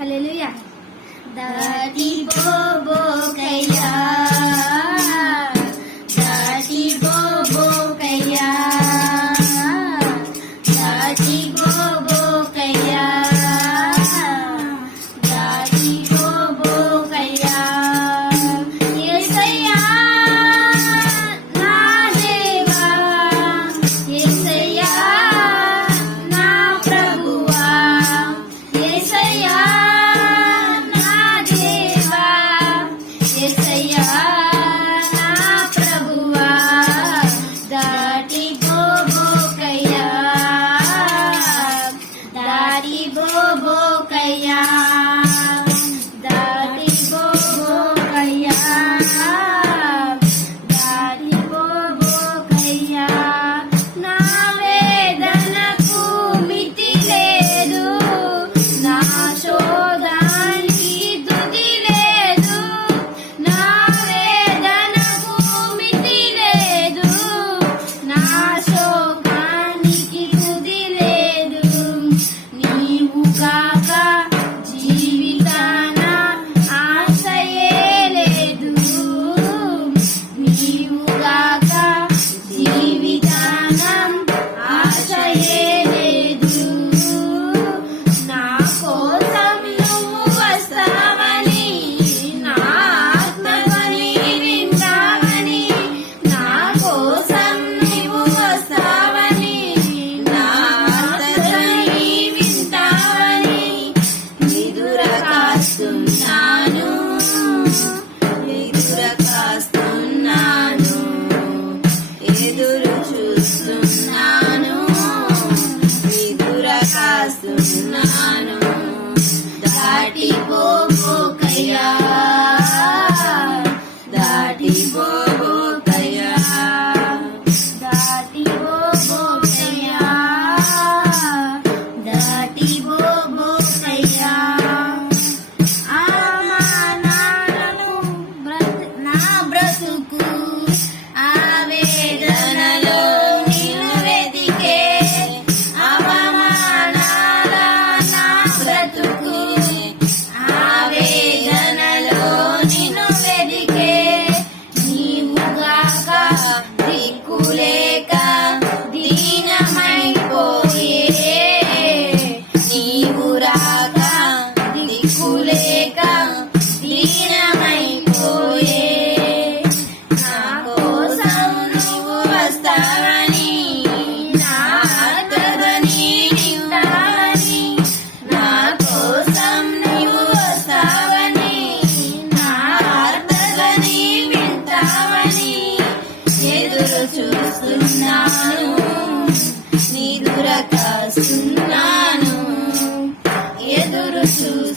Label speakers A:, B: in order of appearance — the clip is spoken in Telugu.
A: హల్లెలూయా దాటిపోబోకయ్యా కాస్తున్నాను. ఎదురు చూ